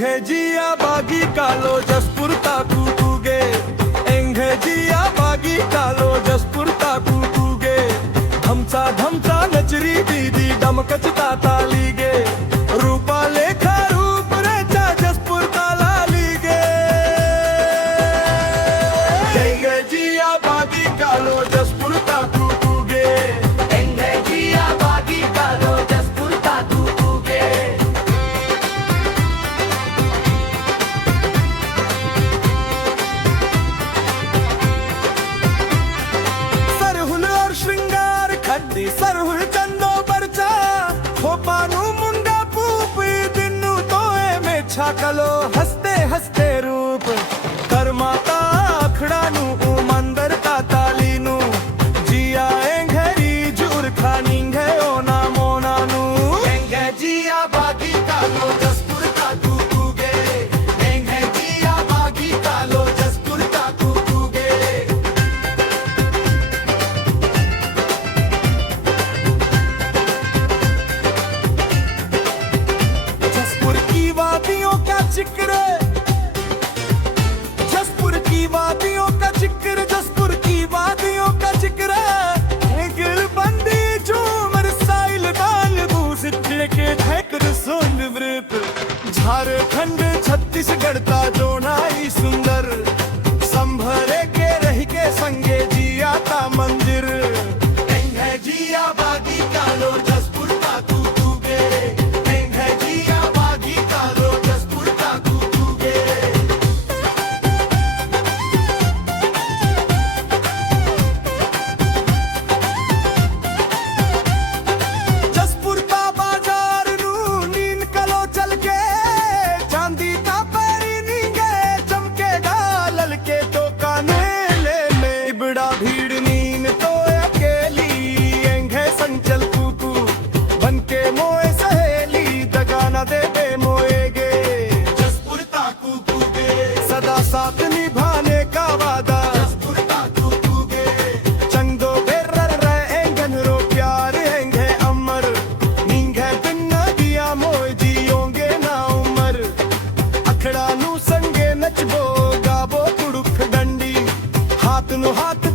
जिया बागी कालो जसपुर ताकू कूगे एंगे जिया बागी कालो जसपुर ताकू कूगे धमचा नचरी दीदी डमकच ताली गे रूपा लेखा रूप रेचा जसपुर ताला लीगे एंगे जिया बागी कालो जसपुर ताकू कूगे एंगे जिया बागी कालो जसपुर ताकू कूगे सरहुल और श्रृंगार खड्डी सरहुल चंदो बरचा खोपानु मुंडा पूप दिनु तोए में छाकलो हंसते हंसते रूप कर माता अखड़ानु मंदर ता तालीनु जिया एंघेरी जूर खानिंगे ओना मोनानु एंगे जिया बागी कालो जसपुर ताकू कूगे एंगे जिया बागी कालो जसपुर ताकू कूगे जसपुर की वादियों का जिक्र जसपुर की वादियों का जिक्र जसपुर की वादियों का जिक्र गिरबंदी झूमर साइल डाल बूस के ठेकर सोंद वृत झारखंड छत्तीसगढ़ ता जोनाई सुंदर संभरे के रह के संगे जिया ता मंदिर एंगे जिया बागी कालो जसपुर ताकू कूगे एंगे जिया बागी कालो जसपुर ताकू कूगे जसपुर ता बाजार नू नीन कलो चल के चांदी ता पैरी नींगे चमके डालल के तो काने ले में इबड़ा भीड़ नीन तो अकेली एंगे संचल कुकू बन के मोए सहेली दगाना दे बे मोएगे जसपुर ताकू कूगे सदा साथ निभाने का वादा जसपुर ताकू कूगे चंदो बेरर रहेंगन रो प्यार हैंगे अमर नींगे बिन दिया मोय जियोंगे ना उमर अखड़ा नू संगे नचबो गाबो कुड़ुक डंडी हाथ नु हाथ